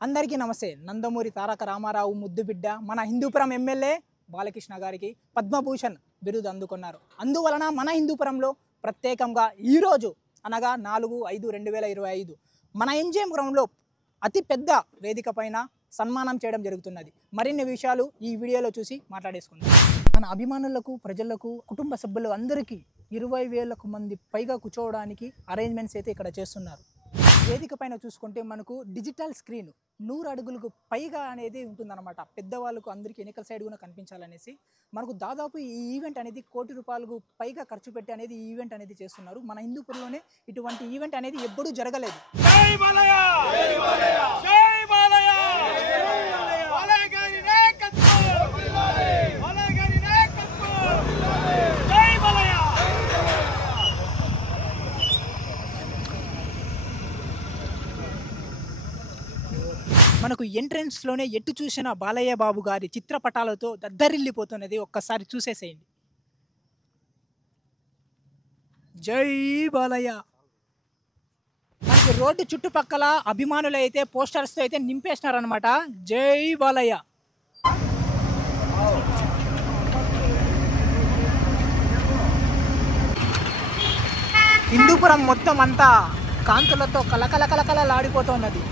అందరికీ నమస్తే. నందమూరి తారక రామారావు ముద్దుబిడ్డ మన హిందూపురం ఎమ్మెల్యే బాలకృష్ణ గారికి పద్మభూషణ్ బిరుదు అందుకున్నారు. అందువలన మన హిందూపురంలో ప్రత్యేకంగా ఈరోజు అనగా 4/5/2025 మన ఎంజిఎం గ్రౌండ్లో అతి పెద్ద వేదిక పైన సన్మానం చేయడం జరుగుతున్నది. మరిన్ని విషయాలు ఈ వీడియోలో చూసి మాట్లాడేసుకుందాం. మన అభిమానులకు, ప్రజలకు, కుటుంబ సభ్యులు అందరికీ 20,000 మంది పైగా కూర్చోవడానికి అరేంజ్మెంట్స్ అయితే ఇక్కడ చేస్తున్నారు. వేదిక పైన చూసుకుంటే మనకు డిజిటల్ స్క్రీన్ 100 అడుగులకు పైగా అనేది ఉంటుందన్నమాట. పెద్దవాళ్ళకు అందరికీ వెనకల సైడ్ కూడా కనిపించాలనేసి మనకు దాదాపు ఈ ఈవెంట్ అనేది ₹1 కోటి పైగా ఖర్చు పెట్టి అనేది ఈ ఈవెంట్ అనేది చేస్తున్నారు. మన హిందూపురంలోనే ఇటువంటి ఈవెంట్ అనేది ఎప్పుడూ జరగలేదు. జై బాలయ్య! జై బాలయ్య! జై బాలయ్య! బాలయ్య గారి నాయకత్వం! బాలయ్య గారి నాయకత్వం! జై బాలయ్య! మనకు ఎంట్రెన్స్లోనే ఎటు చూసిన బాలయ్య బాబు గారి చిత్రపటాలతో దద్దరిల్లిపోతున్నది. ఒక్కసారి చూసేసేయండి. జై బాలయ్య! మనకి రోడ్డు చుట్టుపక్కల అభిమానులు అయితే పోస్టర్స్తో అయితే నింపేసినారనమాట. జై బాలయ్య! హిందూపురం మొత్తం అంతా కాంతులతో కలకలకలకలాడిపోతున్నది.